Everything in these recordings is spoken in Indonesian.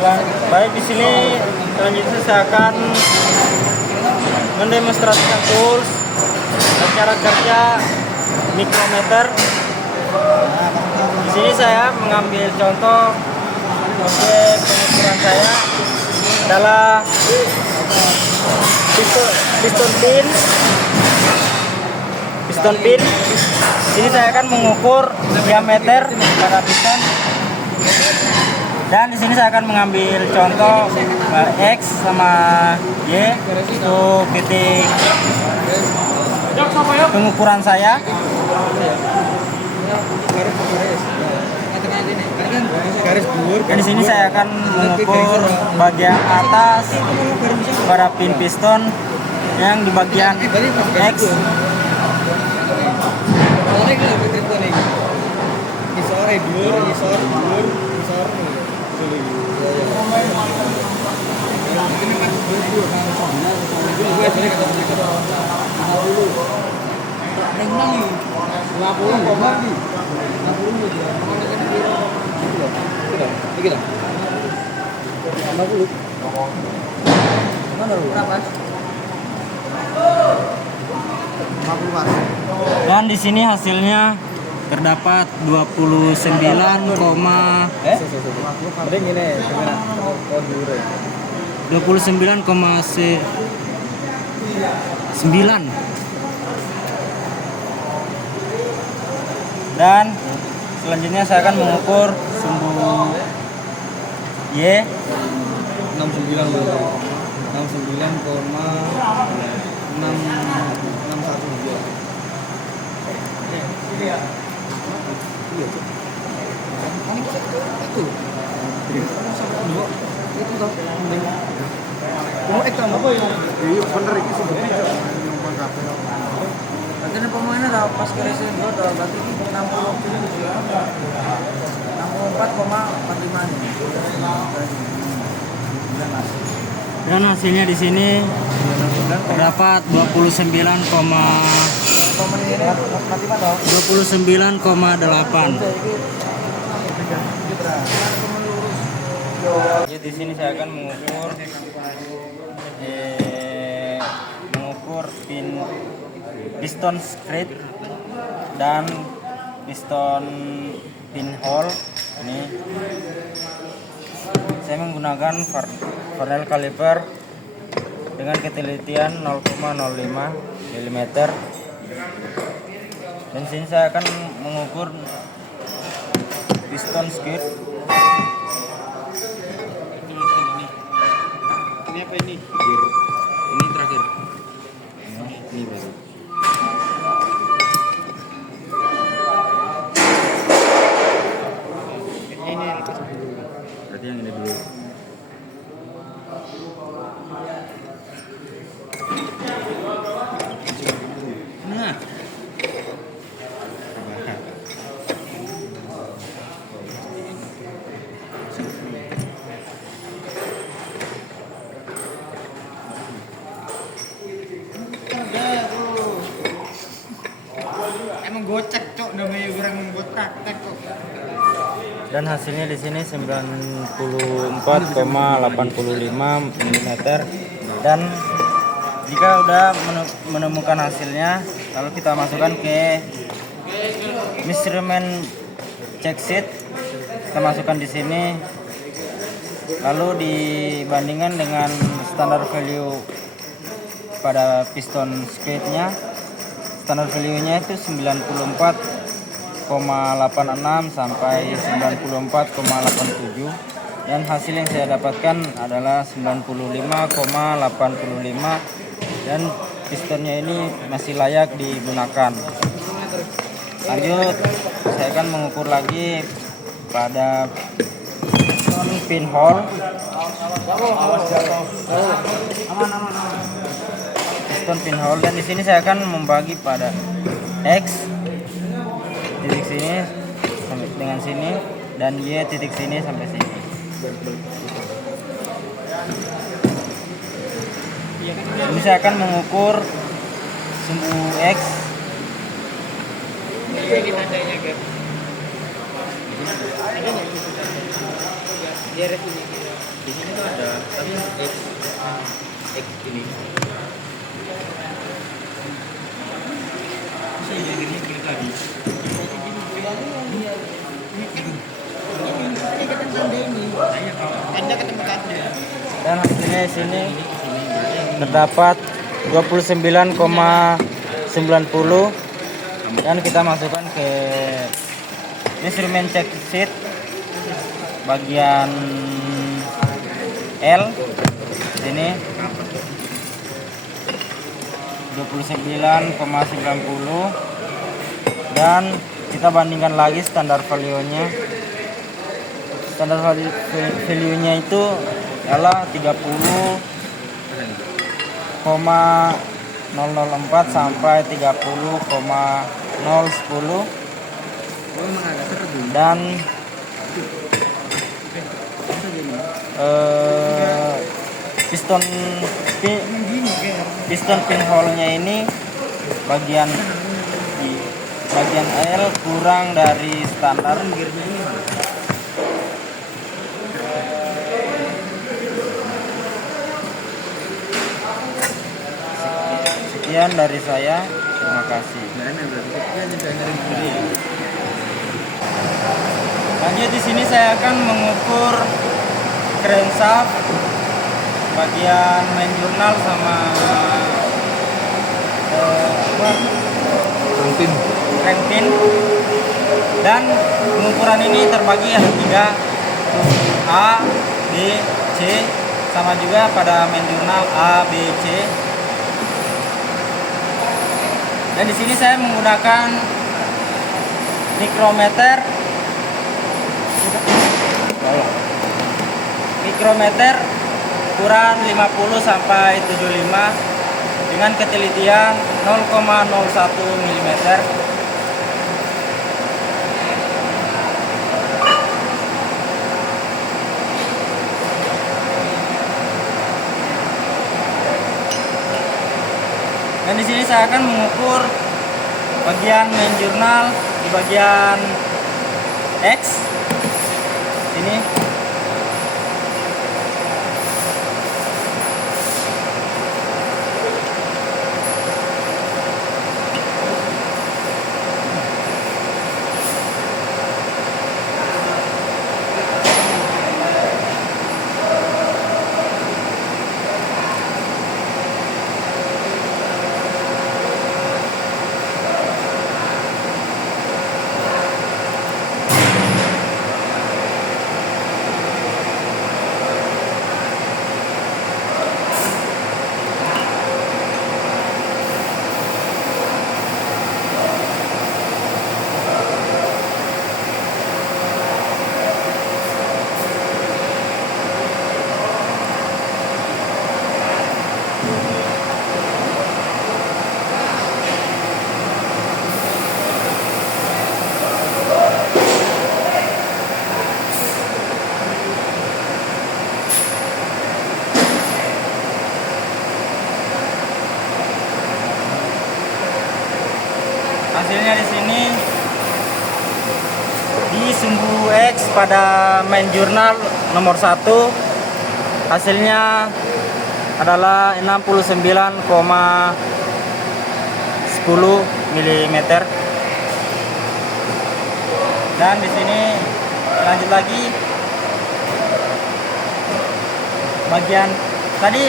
Baik, di sini selanjutnya saya akan mendemonstrasikan tools dan cara kerja mikrometer. Di sini saya mengambil contoh objek pengukuran saya adalah piston pin. Di sini saya akan mengukur diameter pada piston. Dan di sini saya akan mengambil contoh X sama Y untuk titik pengukuran saya. Dan di sini saya akan mengukur bagian atas pada pin piston yang di bagian X. Dan di sini hasilnya terdapat 29,9. Dan selanjutnya saya akan mengukur sumbu Y Nanti pemainnya dah pas ke racing dua dah berarti 64,45 nih. Dan hasilnya di sini terdapat 29,8. Ya, di sini saya akan mengukur piston skrit dan piston pinhole. Ini saya menggunakan Fresnel caliper dengan ketelitian 0,05 mm. Dan sini saya akan mengukur piston skrit. Ini apa ini? Ini terakhir. Ini baru. Berarti yang ini dulu. Nah. Emang gocek cok namanya orang membuat praktek kok. Dan hasilnya di sini 94,85 mm. Dan jika udah menemukan hasilnya, lalu kita masukkan ke measurement check sheet. Kita masukkan di sini, lalu dibandingkan dengan standar value pada piston skritnya. Standar value-nya itu 94,86 sampai 94,87. Dan hasil yang saya dapatkan adalah 95,85. Dan pistonnya ini masih layak digunakan. Lanjut, saya akan mengukur lagi pada piston pinhole. Piston pinhole, dan di sini saya akan membagi pada X titik sini sampai dengan sini, dan Y titik sini sampai sini. Ini saya akan mengukur sumbu X. Ini tandanya kan. Ada nggak itu? Dia ini. Di sini tuh ada tapi X ini. Saya jadi klik lagi. Dan hasilnya di sini terdapat 29,90 dan kita masukkan ke instrumen check sheet bagian L ini 29,90 dan kita bandingkan lagi standar value-nya. Standar value-nya itu adalah 30,004 sampai 30,010 dan piston pinhole-nya ini bagian L kurang dari standar. Sekian dari saya, terima kasih. Lanjut, di sini saya akan mengukur crankshaft bagian main jurnal sama crankpin, dan pengukuran ini terbagi ada 3, A, B, C, sama juga pada main jurnal A, B, C. Dan di sini saya menggunakan mikrometer ukuran 50 sampai 75 dengan ketelitian 0,01 mm. Dan di sini saya akan mengukur bagian main jurnal di bagian X ini. Hasilnya di sini di sumbu X pada main jurnal nomor 1 hasilnya adalah 69,10 mm. Dan di sini lanjut lagi bagian tadi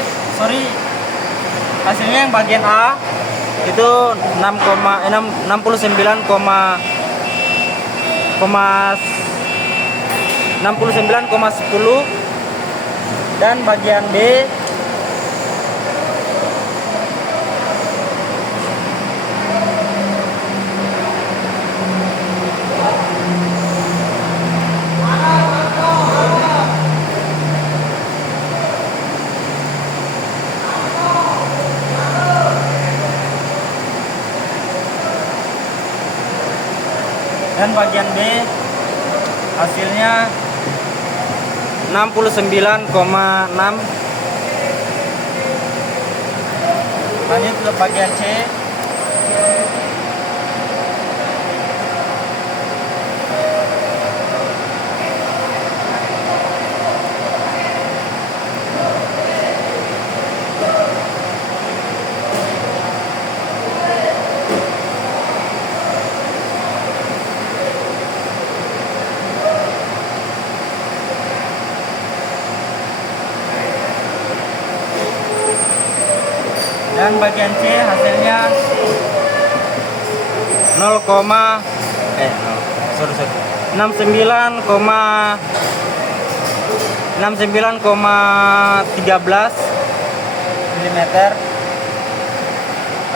hasilnya yang bagian A itu 69,10 dan bagian B dan bagian B hasilnya 69,6. Lanjut ke bagian C. Dan bagian C hasilnya 0, sorry 69,13 mm.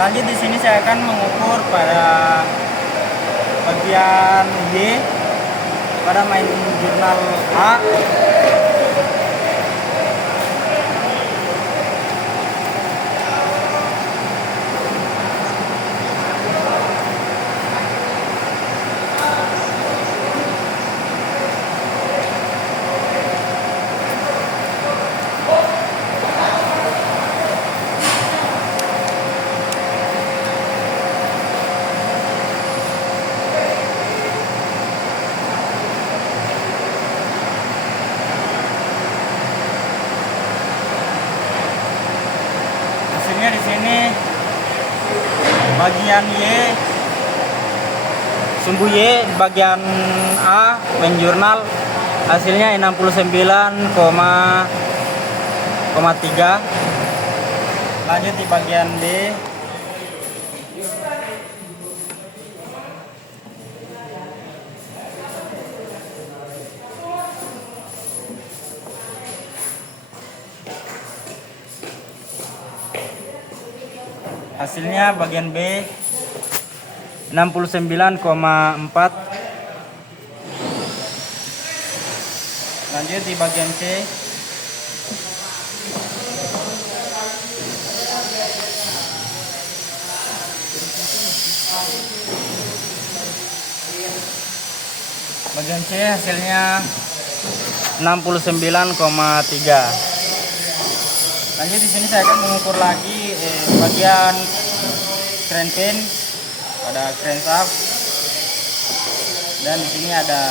Lanjut di sini saya akan mengukur pada bagian Y pada main jurnal A. Hasilnya di sini bagian Y, sumbu Y bagian A main jurnal hasilnya 69,3. Lanjut di bagian D. Hasilnya bagian B 69,4. Lanjut di bagian C. Bagian C hasilnya 69,3. Lanjut di sini saya akan mengukur lagi bagian crank-pin pada crankshaft, dan di sini ada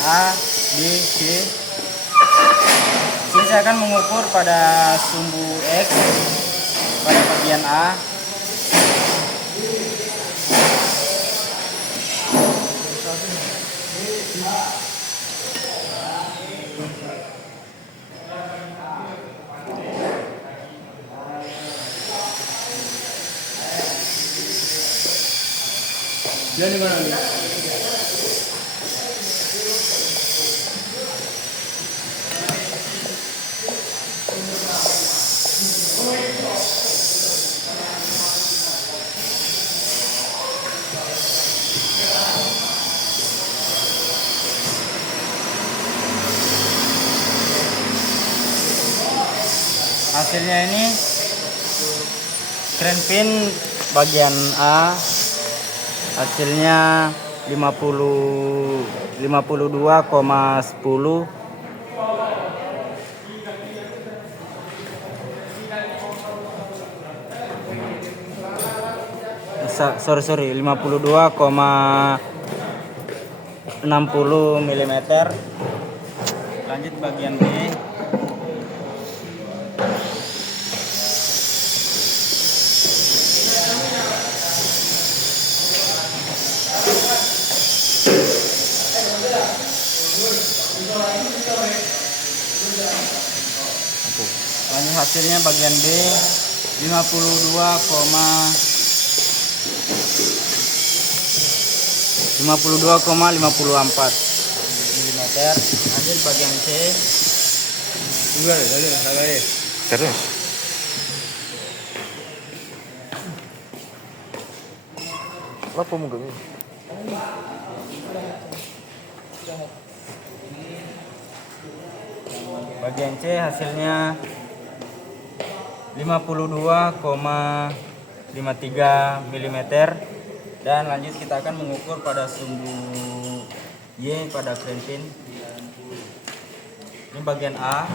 A, B, C. Sini saya akan mengukur pada sumbu X pada bagian A. Dia di mana nih? Hasilnya ini crank-pin bagian A hasilnya 52,10. Sorry 52,60 mm. Lanjut bagian B. Lanjut hasilnya bagian B 52,54 mm. Lanjut bagian C. Terus. Apa mau gini? Bagian C hasilnya 52,53 mm. Dan lanjut kita akan mengukur pada sumbu Y pada crank-pin. Ini bagian A.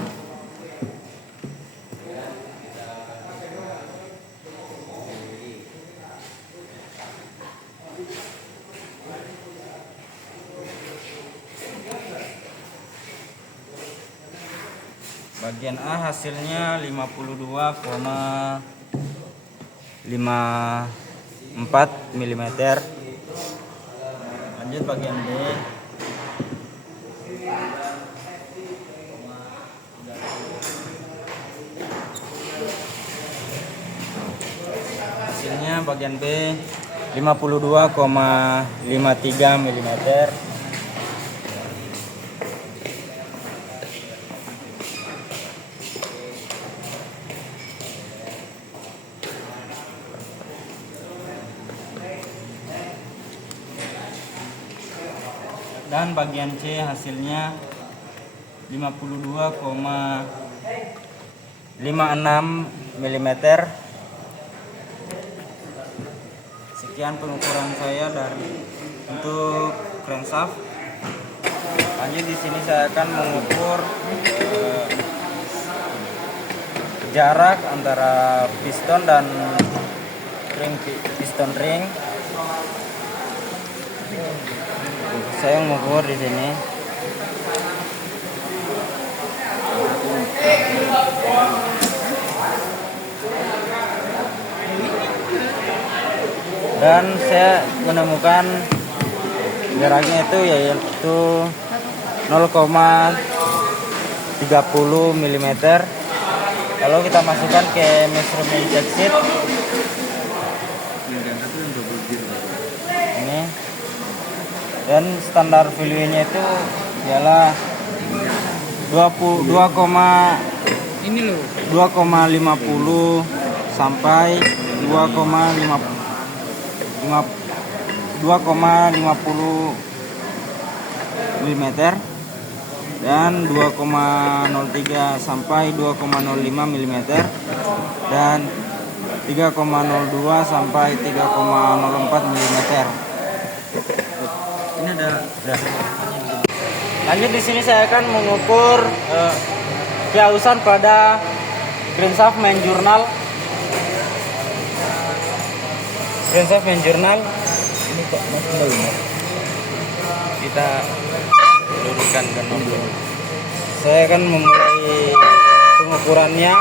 Bagian A hasilnya 52,54 mm. Lanjut bagian B. hasilnya bagian B 52,53 mm. Dan bagian C hasilnya 52,56 mm. Sekian pengukuran saya dari untuk crankshaft. Lanjut di sini saya akan mengukur jarak antara piston dan piston ring. Saya mengukur di sini. Dan saya menemukan jaraknya itu yaitu 0,30 mm. Lalu kita masukkan ke measurement check sheet. Ini. Dan standar value-nya itu ialah 2,50 sampai 2,50 mm dan 2,03 sampai 2,05 mm dan 3,02 sampai 3,04 mm. Ini ada. Lanjut di sini saya akan mengukur keausan pada crankshaft main journal. Crankshaft main journal ini kok masih belum. Kita luruskan ke nomor. Saya akan memulai pengukurannya.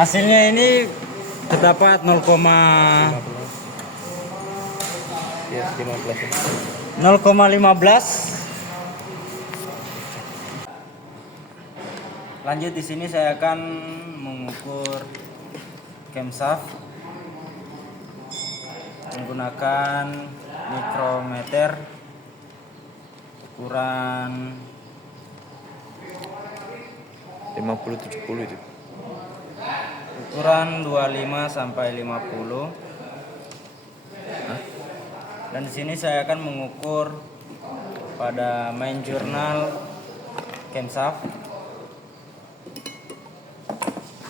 Hasilnya ini terdapat 0,15. Lanjut di sini saya akan mengukur camshaft menggunakan mikrometer ukuran 50-70 itu. Ukuran 25 sampai 50. Dan di sini saya akan mengukur pada main journal camshaft.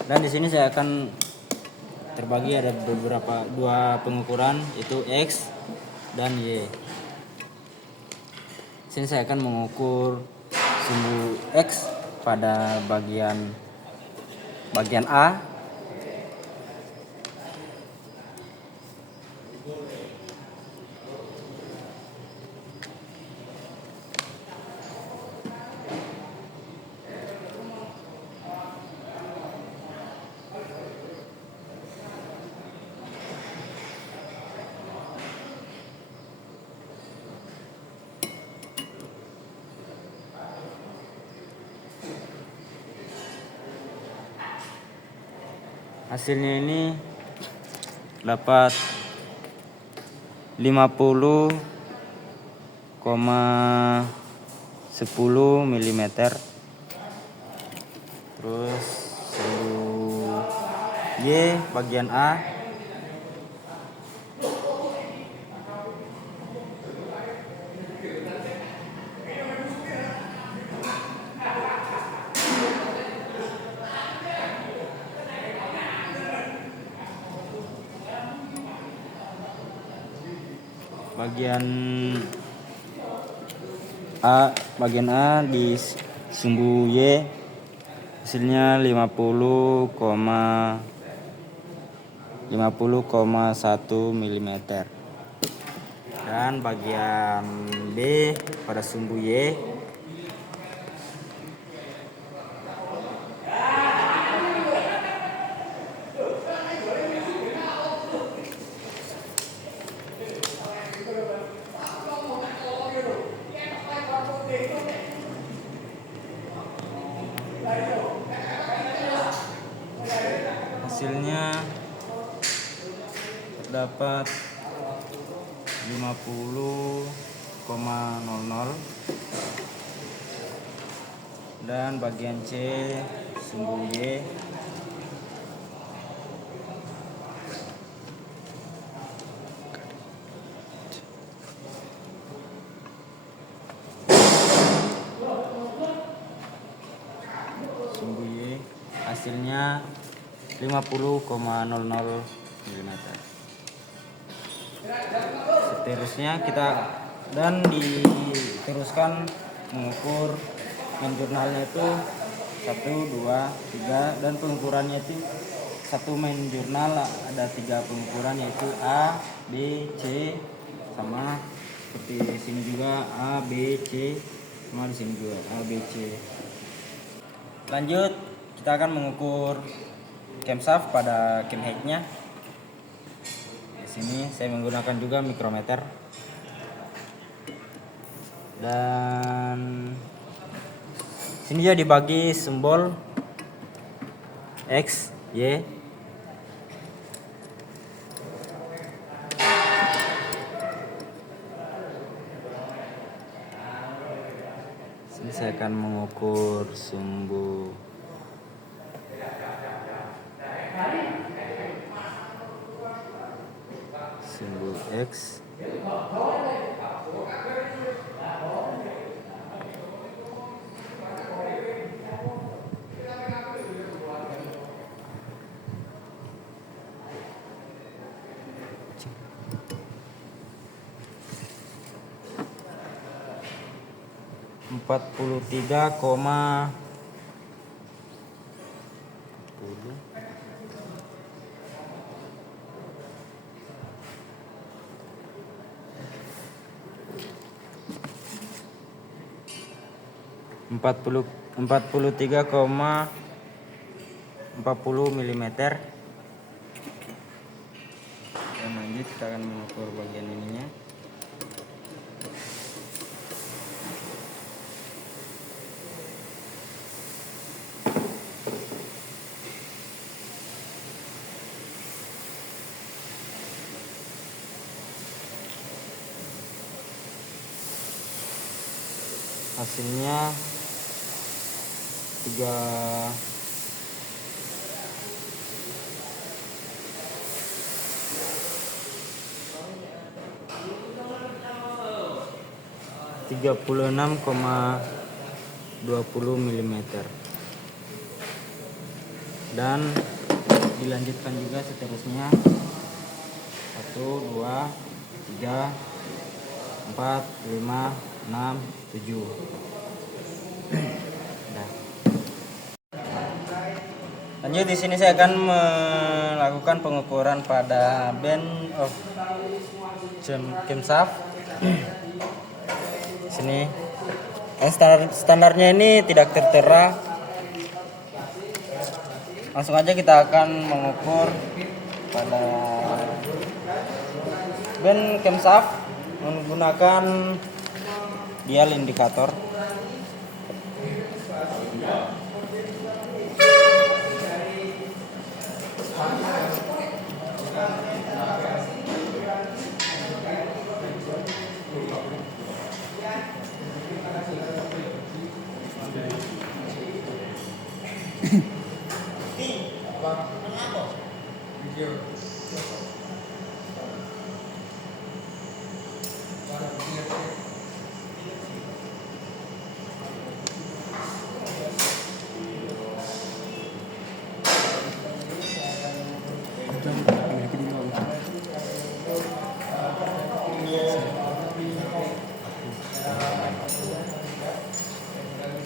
Dan di sini saya akan terbagi ada dua pengukuran, yaitu X dan Y. Di sini saya akan mengukur sumbu X pada bagian A. Hasilnya ini dapat 50,10 mm. Terus sumbu Y bagian A bagian A di sumbu Y Hasilnya 50,1 mm. Dan bagian B pada sumbu Y hasilnya terdapat 50,00. Dan bagian C sumbu Y hasilnya 50,00 mm. Seterusnya kita diteruskan mengukur main jurnalnya itu 1, 2, 3, dan pengukurannya itu satu main jurnal ada 3 pengukuran, yaitu A, B, C, sama seperti sini juga A, B, C, sama di sini juga A, B, C. Lanjut kita akan mengukur camshaft pada cam head-nya. Di sini saya menggunakan juga mikrometer. Dan sini dia dibagi simbol X, Y. Sini saya akan mengukur sumbu X. Empat puluh 43,40 mm. Dan lanjut kita akan mengukur bagian ininya. Hasilnya 36,20 mm. Dan dilanjutkan juga seterusnya 1, 2, 3, 4, 5, 6, 7. Lanjut di sini saya akan melakukan pengukuran pada band of camshaft. Sini standarnya ini tidak tertera. Langsung aja kita akan mengukur pada band camshaft menggunakan dial indikator.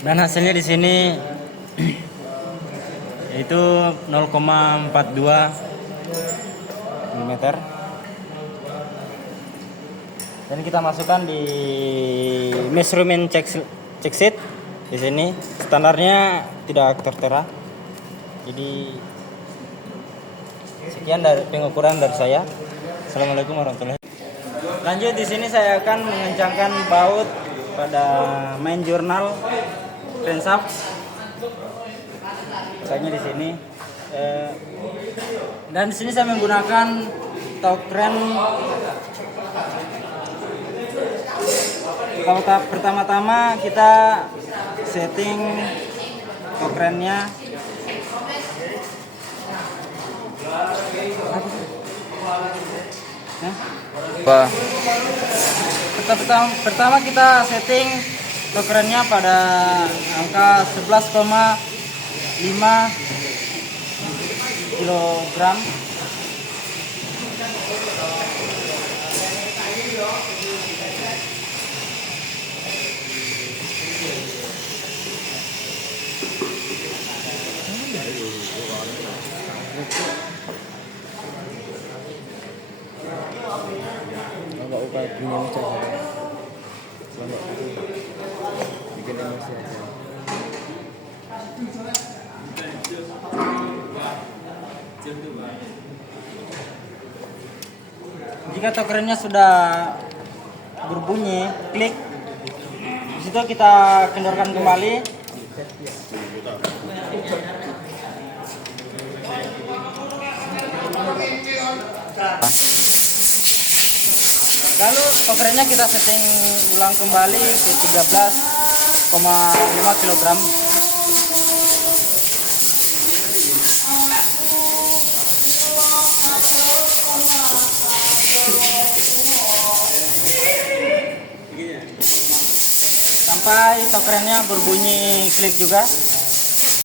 Dan hasilnya di sini yaitu 0,42 mm. Dan kita masukkan di measurement check sheet. Di sini standarnya tidak tertera. Jadi sekian dari pengukuran dari saya. Assalamualaikum warahmatullahi wabarakatuh. Lanjut, di sini saya akan mengencangkan baut pada main jurnal crankshaft. Misalnya di sini. Dan di sini saya menggunakan torque crank. Pertama-tama kita setting torque crank-nya. Apa? Pertama kita setting torque crank-nya pada angka 11,5 kilogram. Enggak upaya punya macam apa. Selamat itu bikin emosi aja. Jika torque crank-nya sudah berbunyi klik, di situ kita kendorkan kembali. Lalu torque crank-nya kita setting ulang kembali ke 13,5 kg. Sampai torque crank-nya berbunyi klik juga.